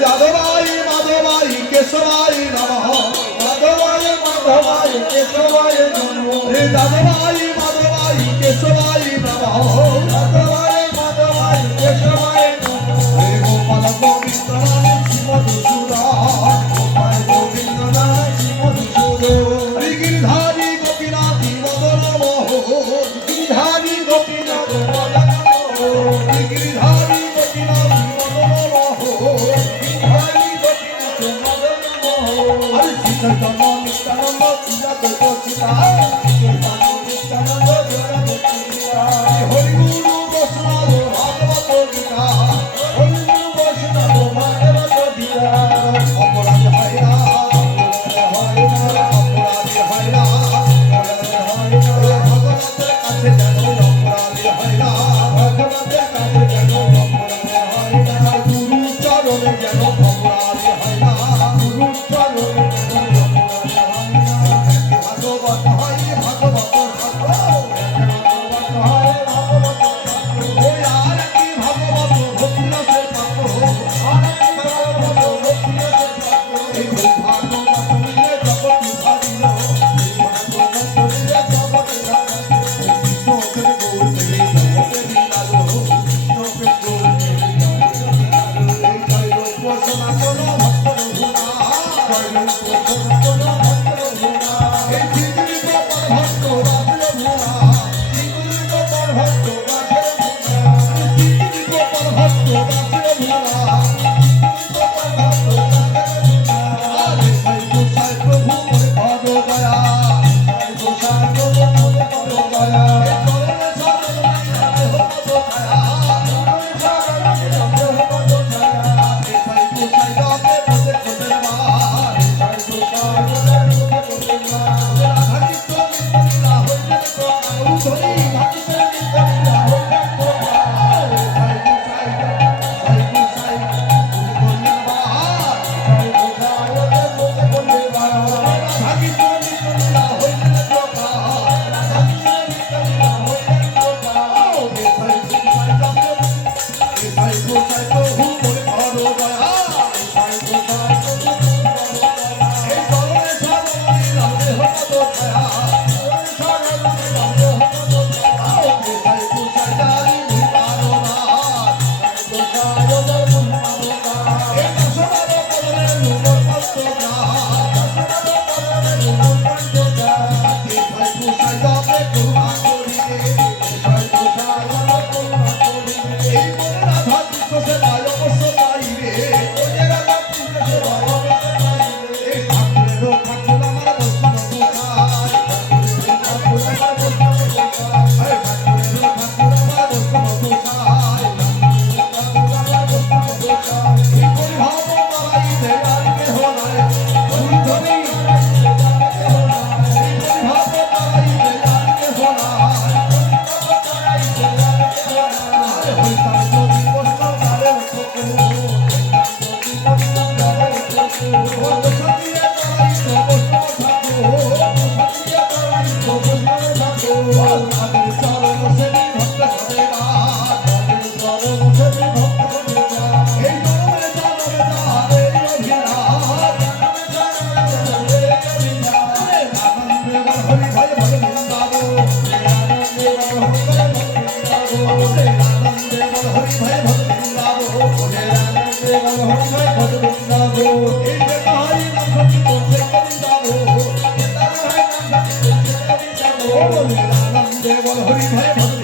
যাদবাই মাধবাই কেশবাই নমঃ মাধবাই মাধবাই কেশবাই নমঃ যাদবাই মাধবাই কেশবাই নমঃ মাধবাই মাধবাই কেশবাই নমঃ গোপাল গোবিন্দ নাম শ্রীমধুসূদন গোপাল গোবিন্দ নাম শ্রীমধুসূদন গিরিধারী গোপীনাথী মদন মোহন গিরিধারী গোপীনাথ মদন মোহন গিরিধারী গোপীনাথী মদন মোহন চৈতন্য নিত্যানন্দ পূজা করছিলা নিত্যানন্দ হরিগুরু বৈষ্ণব ভাগবত গীতা হরিগুরু বৈষ্ণব ভাগবত গীতা অপরাধ হয় না অপরাধ হয় না ভগবতের কাছে যেন অপরাধ হয় না ভগবতের কাছে যেন অপরাধ হয় না গুরু চরণে যেন অপরাধ হয় না গুরু চরণে হরি ভাই